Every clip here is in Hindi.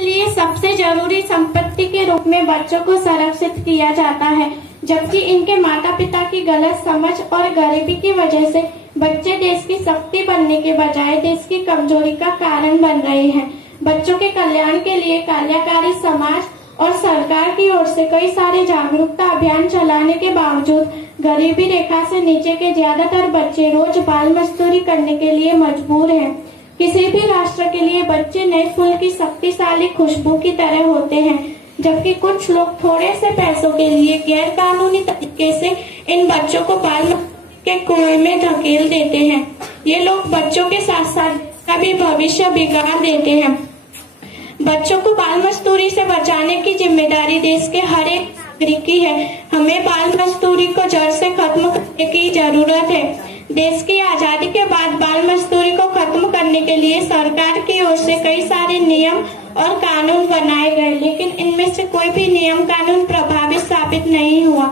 के लिए सबसे जरूरी संपत्ति के रूप में बच्चों को संरक्षित किया जाता है, जबकि इनके माता पिता की गलत समझ और गरीबी की वजह से बच्चे देश की शक्ति बनने के बजाय देश की कमजोरी का कारण बन रहे हैं। बच्चों के कल्याण के लिए कल्याणकारी समाज और सरकार की ओर से कई सारे जागरूकता अभियान चलाने के बावजूद गरीबी रेखा से नीचे के ज्यादातर बच्चे रोज बाल मजदूरी करने के लिए मजबूर हैं। किसी भी राष्ट्र के लिए बच्चे नए फूल की शक्तिशाली खुशबू की तरह होते हैं, जबकि कुछ लोग थोड़े से पैसों के लिए गैर कानूनी तरीके से इन बच्चों को बाल मजदूरी के कुएं में धकेल देते हैं। ये लोग बच्चों के साथ साथ का भी भविष्य बिगाड़ देते हैं। बच्चों को बाल मजदूरी से बचाने की जिम्मेदारी देश के हर एक नागरिक की है। हमें बाल मजदूरी को जड़ से खत्म करने की जरूरत है। देश की आजादी के बाद बाल मजदूरी को खत्म करने के लिए सरकार की ओर से कई सारे नियम और कानून बनाए गए, लेकिन इनमें से कोई भी नियम कानून प्रभावी साबित नहीं हुआ।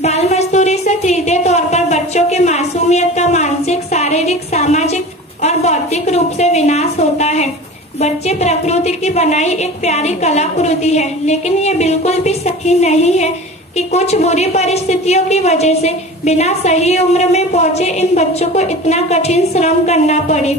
बाल मजदूरी से सीधे तौर पर बच्चों की मासूमियत का मानसिक, शारीरिक, सामाजिक और बौद्धिक रूप से विनाश होता है। बच्चे प्रकृति की बनाई एक प्यारी कलाकृति है, लेकिन ये बिल्कुल भी सही नहीं है कि कुछ बुरी परिस्थितियों की वजह से बिना सही उम्र में पहुंचे इन बच्चों को इतना कठिन श्रम करना पड़े।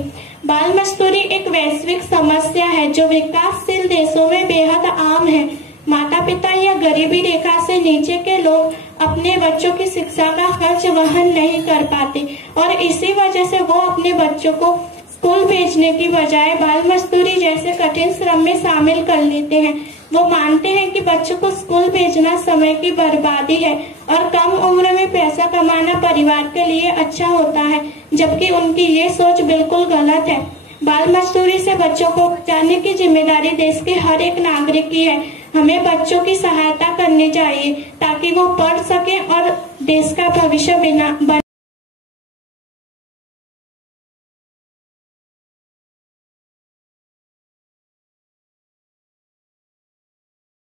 बाल मजदूरी एक वैश्विक समस्या है जो विकासशील देशों में बेहद आम है। माता पिता या गरीबी रेखा से नीचे के लोग अपने बच्चों की शिक्षा का खर्च वहन नहीं कर पाते और इसी वजह से वो अपने बच्चों को स्कूल भेजने की बजाय बाल मजदूरी जैसे कठिन श्रम में शामिल कर लेते हैं। वो मानते हैं कि बच्चों को स्कूल भेजना समय की बर्बादी है और कम उम्र में पैसा कमाना परिवार के लिए अच्छा होता है, जबकि उनकी ये सोच बिल्कुल गलत है। बाल मजदूरी से बच्चों को बचाने की जिम्मेदारी देश के हर एक नागरिक की है। हमें बच्चों की सहायता करनी चाहिए ताकि वो पढ़ सके और देश का भविष्य बना